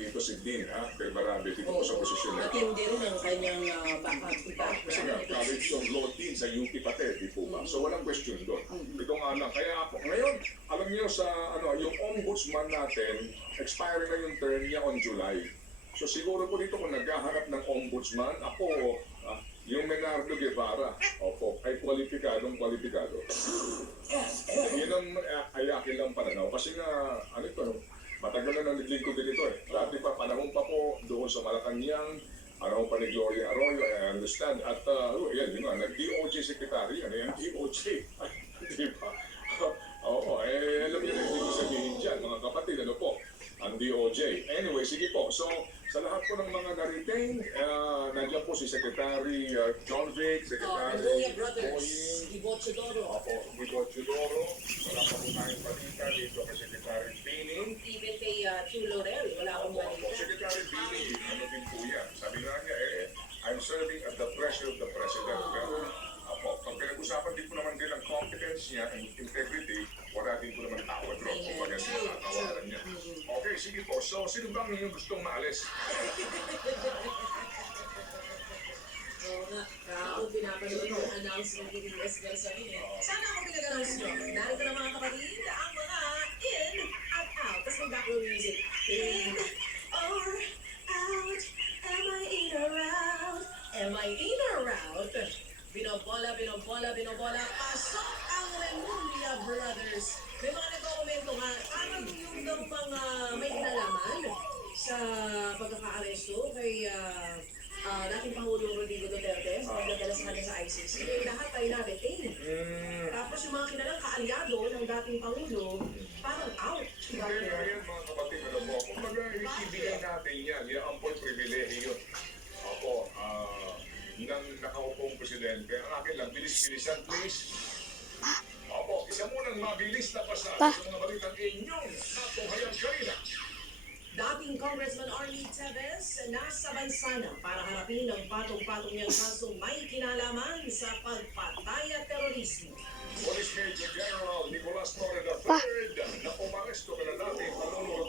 dito si Dean, kay Barabe, dito po sa posisyon na. At hindi rin ang kanyang background. Kasi nga, college yung law team sa UP pati, di po ba? So walang question doon. Ito nga lang, kaya ako, ngayon, alam niyo sa, yung ombudsman natin, expiring na yung term niya on July. So siguro po dito kung naghahanap ng ombudsman, ako, yung Menardo Guevara, opo, ay kwalipikadong. Yun ang ayakin lang pananaw. Kasi nga, matagal na naglingkod din ito eh. Dati pa, panahon pa po doon sa Malacanang, panahon pa ni Gloria Arroyo, I understand. At, yan, yun nga, nag-DOJ secretary, yan, DOJ. Di ba? Oo, alam niyo na hindi ko sabihin dyan, mga kapatid, po, ang DOJ. Anyway, sige po. So, sa lahat po ng mga nariting, nandiyan po si Secretary John Vic, Secretary Brothers, Ivo Chodoro. Opo, Ivo Chodoro. Wala pa po tayong balita dito kay Secretary Bini. Even kay Chu Laurel, wala akong Opo, balita. Secretary Bini, ano din po yan? Sabi nga niya, I'm serving at the pressure of the President. Opo, pag pinag-usapan din po naman din ang competence niya and integrity, wala din po naman tawad ron. Kumbaga siya natawaran niya. Okay, sige po. So, sino bang yung gustong maalis? Oo nga, ako pinapanood yung announcement ni D.S. Garzamin eh. Sana ako pinag-announce nyo. Narito na mga kapatid, ang mga in at out. Tapos may background music. In or out, am I in or out? Am I in or out? Binobola. Pasok ang Remulla Brothers. May mga nagko-komento nga, parang yung daw mga may kinalaman sa pagkaka-aresto kay dating Pangulong Rodrigo Duterte sa pagdadala sa kanya sa ICC. Yung lahat ay na-retain. Tapos yung mga kilalang kaalyado ng dating Pangulo, parang out. Ayan mga kapatid, po, kumbaga ibigay natin yan, yung ampon privilege yun. Ako, ng nakaupong presidente, ang akin lang, bilis-bilisan please. Opo, isa munang mabilis na pasal sa mga balitang inyong natunghayan kanina. Dating Congressman Arnie Teves nasa bansa na para harapin ang patong-patong niyang kasong may kinalaman sa pagpatay at terorismo. Police Major General Nicolas Torre III na umaresto ka na dating Pangulo